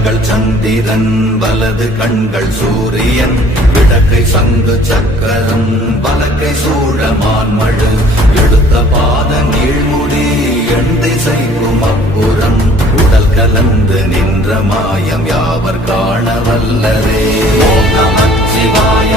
கண்கள் சந்திரன் வலது கண்கள் சூரியன் விடக்கை சங்கு சக்கரம் வலக்கை சூழமான்மழு எடுத்த பாத நீழ்முடி எண் திசைக்கும் அப்புறம் உடல் கலந்து நின்ற மாயம் யாவர் காண வல்லரே. ஓம் நமச்சிவாய.